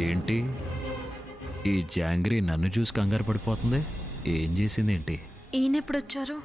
ఏంటి ఈ జాంగ్రీ నన్ను చూసి కంగారు పడిపోతుంది? ఏం చేసింది ఏంటి? ఈయన ఎప్పుడొచ్చారు?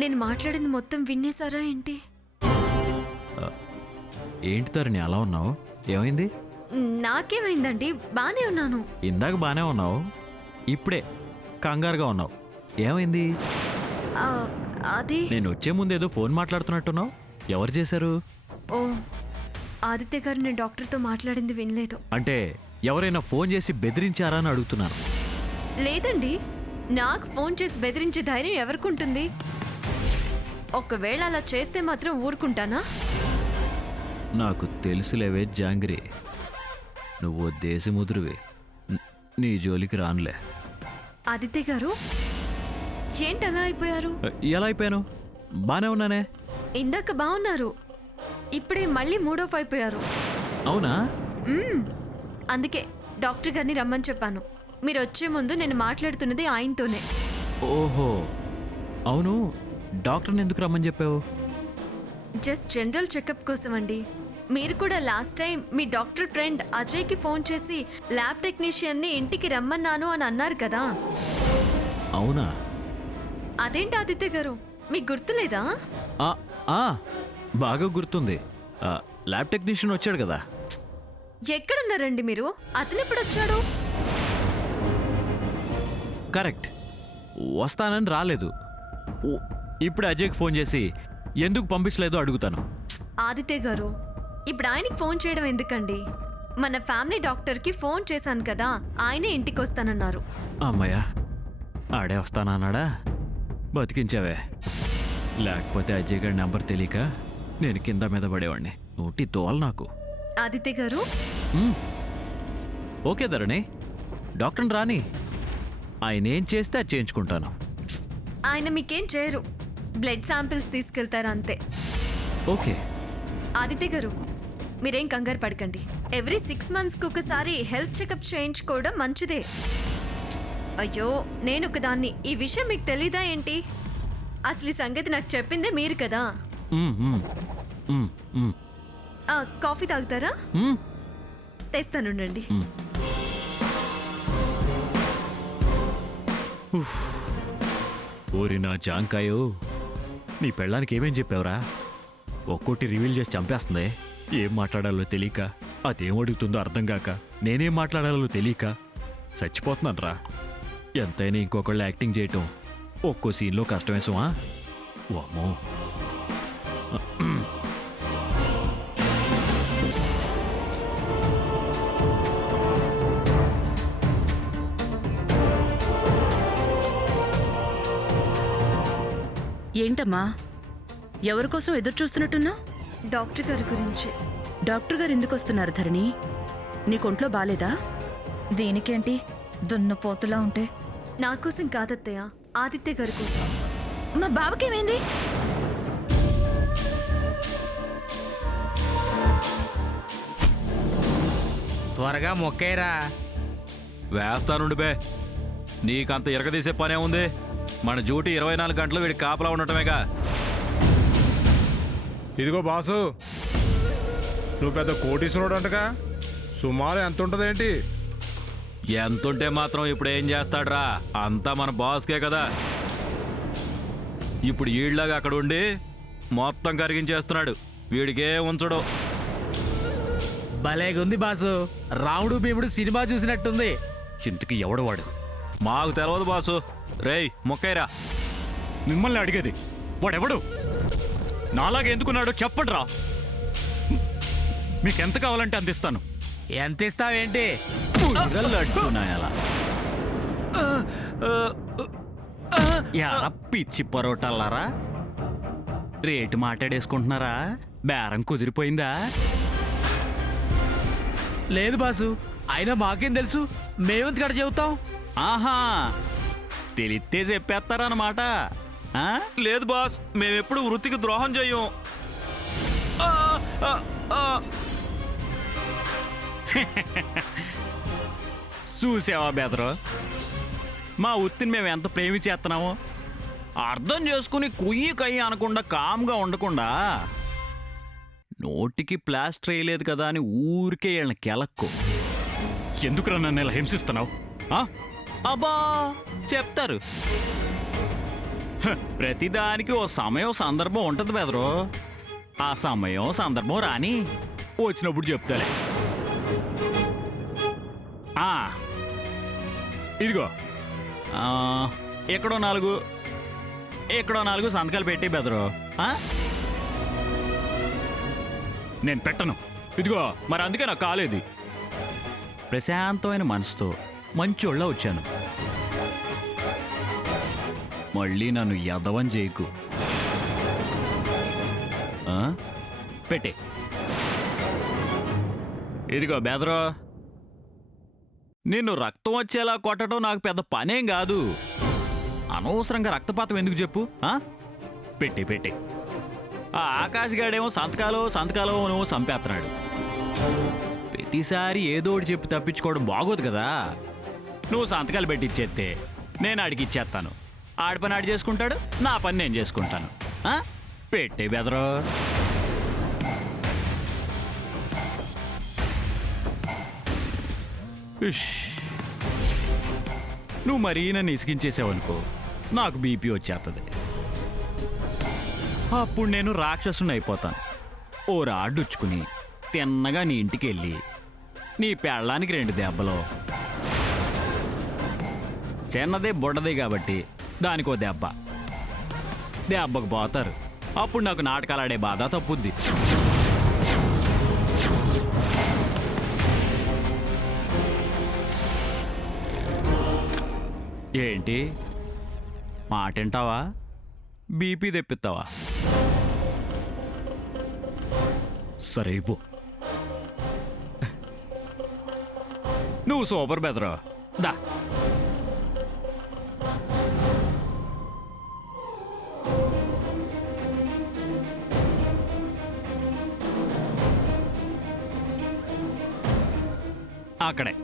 నేను మాట్లాడింది మొత్తం వినేసారా ఏంటి? ఏంటి తరుణి అలా ఉన్నావు? ఏమైంది? నాకేమైందండి, బానే ఉన్నాను. ఇందాక బానే ఉన్నావు, ఇప్పుడే కంగారుగా ఉన్నావు. ఏమైంది? ఆ, అది నేను వచ్చే ముందు ఏదో ఫోన్ మాట్లాడుతున్నట్టున్నావు. ఎవరు చేశారు? ఓ ఆదిత్య గారు నేను డాక్టర్తో మాట్లాడింది వినలేదు. అంటే ఎవరైనా ఫోన్ చేసి బెదిరించారా అని అడుగుతున్నాను. లేదండి, నాకు ఫోన్ చేసి బెదిరించే ధైర్యం ఎవరికుంటుంది? ఒకవేళ అలా చేస్తే మాత్రం ఊరుకుంటానా? నాకు తెలుసులేవే జాంగ్రీ, నువ్వు దేశముదురువే, నీ జోలికి రానులే. ఆదిత్య గారు ఏంటలా అయిపోయారు? ఎలా అయిపోయాను? బానే ఉన్నానే. ఇందాక బాగున్నారు, ఇప్పుడే మళ్ళీ మూడ్ ఆఫ్ అయిపోయారు. అవునా? అందుకే డాక్టర్ గారిని రమ్మని చెప్పాను. మీరు వచ్చే ముందు నేను మాట్లాడుతున్నది ఆయనతోనే. ఓహో, అవును. డాక్టర్ని ఎందుకు రమ్మని చెప్పావు? జస్ట్ జనరల్ చెకప్ కోసం అండి. మీరు కూడా లాస్ట్ టైం మీ డాక్టర్ ఫ్రెండ్ అజయ్కి ఫోన్ చేసి ల్యాబ్ టెక్నీషియన్ని ఇంటికి రమ్మన్నాను అని అన్నారు కదా. అవునా? అదేంటి ఆదిత్య గారు, మీకు గుర్తులేదా? ఆ, ఆ, బాగా గుర్తుంది. ల్యాబ్ టెక్నీషియన్ వచ్చాడు కదా. ఎక్కడున్నారండి మీరు? అతను ఎప్పుడు వచ్చాడు? కరెక్ట్, వస్తానని రాలేదు. ఇప్పుడు అజయ్కి ఫోన్ చేసి ఎందుకు పంపించలేదో అడుగుతాను. ఆదిత్య గారు, ఇప్పుడు ఆయనకి ఫోన్ చేయడం ఎందుకండి? మన ఫ్యామిలీ డాక్టర్కి ఫోన్ చేశాను కదా, ఆయనే ఇంటికి వస్తానన్నారు. అమ్మయ్యా, ఆడే వస్తానన్నాడా? బతికించావే. లేకపోతే అజయ్ గారి నెంబర్ తెలియక నేను కింద మీద పడేవాడిని. నోటి తోలు నాకు. ఆదిత్య గారు, ఓకే ధరణి, డాక్టర్ని రాని, ఆయన ఏం చేస్తే అది చేయించుకుంటాను. ఆయన మీకేం చేయరు, బ్లడ్ శాంపిల్స్ తీసుకెళ్తారు అంతే. ఓకే. ఆదిత్య గారు, మీరేం కంగారు పడకండి. ఎవ్రీ 6 monthsకి ఒకసారి హెల్త్ చెకప్ చేయించుకోవడం మంచిదే. అయ్యో, నేను ఒకదాన్ని, ఈ విషయం మీకు తెలీదా ఏంటి? అసలు ఈ సంగతి నాకు చెప్పిందే మీరు కదా. కాఫీ తాగుతారా? తెస్తానుండండి. ఓరి నా జాంకాయో, నీ పెళ్ళానికి ఏమేం చెప్పావురా? ఒక్కోటి రివీల్ చేసి చంపేస్తుంది. ఏం మాట్లాడాలో తెలియక, అదేం అడుగుతుందో అర్థం కాక, నేనేం మాట్లాడాలో తెలియక చచ్చిపోతున్నాను రా. ఎంతైనా ఇంకొకళ్ళు యాక్టింగ్ చేయటం ఒక్కో సీన్లో కష్టమే సుమా. వామ్మో. ఏంటమ్మా, ఎవరి కోసం ఎదురు చూస్తున్నట్టున్నా? డాక్టర్ గారి గురించి. డాక్టర్ గారు ఎందుకు వస్తున్నారు ధరణి? నీకొంట్లో బాలేదా? దీనికేంటి దున్నపోతులా ఉంటే? నా కోసం కాదత్తయ్య, ఆదిత్య గారి కోసం. మా బావకేమైంది? త్వరగా మొక్కేరా. వేస్తానుండి బే, నీకంత ఇరగదీసే పనే ఉంది. మన డ్యూటీ 24 గంటలు వీడి కాపలా ఉండటమేగా. ఇదిగో బాసు, నువ్వు పెద్ద కోటీశ్వరుడు అంటగా, సుమారు ఎంత ఉంటుందేంటి? ఎంతుంటే మాత్రం ఇప్పుడు ఏం చేస్తాడ్రా? అంతా మన బాస్కే కదా. ఇప్పుడు ఈళ్ళగా అక్కడ ఉండి మొత్తం కరిగించేస్తున్నాడు. వీడికే ఉంచడు. భలేగుంది బాసు, రాముడు భీముడు సినిమా చూసినట్టుంది. ఇంతకి ఎవడు వాడు? మాకు తెలవదు బాసు. రేయ్ మొక్కైరా. మిమ్మల్ని అడిగేది వాడెవడు? నాలాగా ఎందుకున్నాడో చెప్పండి రా. మీకెంత కావాలంటే అందిస్తాను. ఎంత ఇస్తావేంటి? పిచ్చి పరోటాలారా, రేటు మాట్లాడేసుకుంటున్నారా? బేరం కుదిరిపోయిందా? లేదు బాసు, అయినా మాకేం తెలుసు, మేమెంతకడ చెబుతాం. ఆహా, తెలిస్తే చెప్పేస్తారన్నమాట. లేదు బాస్, మేమెప్పుడు వృత్తికి ద్రోహం చెయ్యం. చూసావా బెదరు, మా వృత్తిని మేము ఎంత ప్రేమించేస్తున్నామో. అర్థం చేసుకుని కుయ్యి కయ్యి అనకుండా కామ్గా ఉండకుండా, నోటికి ప్లాస్టర్ వేయలేదు కదా అని ఊరికే వీళ్ళని కెలక్కు. ఎందుకురా నన్ను ఇలా హింసిస్తున్నావు ఆ? అబ్బా చెప్తారు. ప్రతిదానికి ఓ సమయం సందర్భం ఉంటుంది బెదరు. ఆ సమయం సందర్భం రాని వచ్చినప్పుడు చెప్తాలే. ఆ, ఇదిగో ఆ, ఎక్కడో నాలుగు సంతకాలు పెట్టి బెదరు. ఆ? నేను పెట్టను. ఇదిగో మరి అందుకే నాకు కాలేదు. ప్రశాంతమైన మనసుతో మంచోళ్ళ వచ్చాను. మళ్ళీ నన్ను యదవం చేయకు. ఆ? పెట్టే. ఇదిగో బెదరో, నిన్ను రక్తం వచ్చేలా కొట్టడం నాకు పెద్ద పనేం కాదు. అనవసరంగా రక్తపాతం ఎందుకు చెప్పు? ఆ? పెట్టే. ఆ ఆకాష్ గాడేమో సంతకాలో నువ్వు చంపేస్తున్నాడు. ప్రతిసారి ఏదో ఒకటి చెప్పి తప్పించుకోవడం బాగోదు కదా. నువ్వు సంతకాలు పెట్టిచ్చేస్తే నేను ఆడికి ఇచ్చేస్తాను. ఆడి పని ఆడి చేసుకుంటాడు, నా పని నేను చేసుకుంటాను. ఆ? పెట్టే బెదరో. ఇష్. నువ్వు మరీ నన్ను ఇసికించేసావనుకో, నాకు బీపీ వచ్చేస్తుంది. అప్పుడు నేను రాక్షసుని అయిపోతాను. ఓ రాడ్డుచ్చుకుని తిన్నగా నీ ఇంటికి వెళ్ళి నీ పెళ్ళానికి 2 దెబ్బలు. చిన్నదే బుడ్డదే కాబట్టి దానికో దెబ్బకు పోతారు. అప్పుడు నాకు నాటకాలు ఆడే బాధ తప్పుద్ది. ఏంటి మాట వింటావా? బీపీ తెప్పిస్తావా? సరే ఇవ్వు. నువ్వు సూపర్ బెదరు. దా. అక్కడే.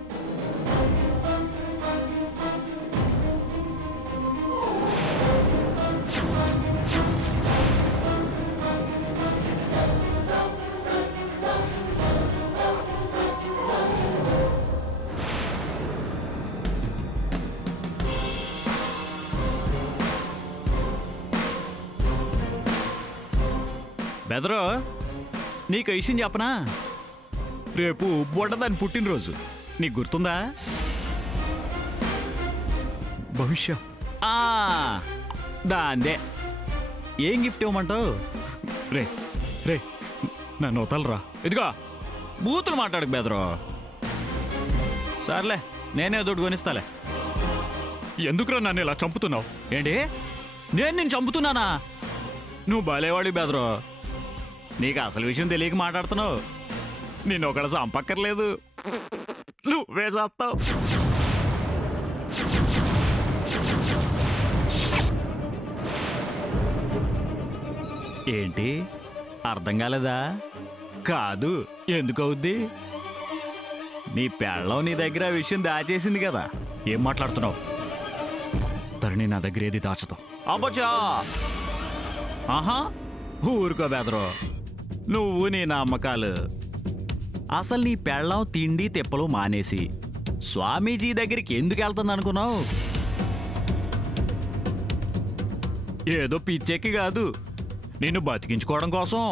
బెదరు, నీకు విషయం చెప్పనా? రేపు బుడ్డదాని పుట్టినరోజు. నీకు గుర్తుందా? భవిష్య దాందే. ఏం గిఫ్ట్ ఇవ్వమంటావు? రే నన్ను వదలరా. ఇదిగో బూతులు మాట్లాడకు బెదరు. సర్లే, నేనే దొడ్డు కొనిస్తాలే. ఎందుకురా నన్ను ఇలా చంపుతున్నావు? ఏంటి, నేను నిన్ను చంపుతున్నానా? నువ్వు భలేవాడి బెదరు. నీకు అసలు విషయం తెలియక మాట్లాడుతున్నావు. నిన్ను ఒకడ చంపక్కర్లేదు, నువ్వే చేస్తావు. ఏంటి అర్థం కాలేదా? కాదు, ఎందుకవుద్ది? నీ పెళ్ళం నీ దగ్గర ఆ విషయం దాచేసింది కదా. ఏం మాట్లాడుతున్నావు? తరుణి నా దగ్గర ఏది దాచదు. అబ్బచ్చా. ఆహా, ఊరుకో బెదరు. నువ్వు నీ నమ్మకాలు. అసలు నీ పెళ్ళం తిండి తిప్పలు మానేసి స్వామీజీ దగ్గరికి ఎందుకు వెళ్తుంది అనుకున్నావు? ఏదో పిచ్చెక్కి కాదు, నిన్ను బతికించుకోవడం కోసం.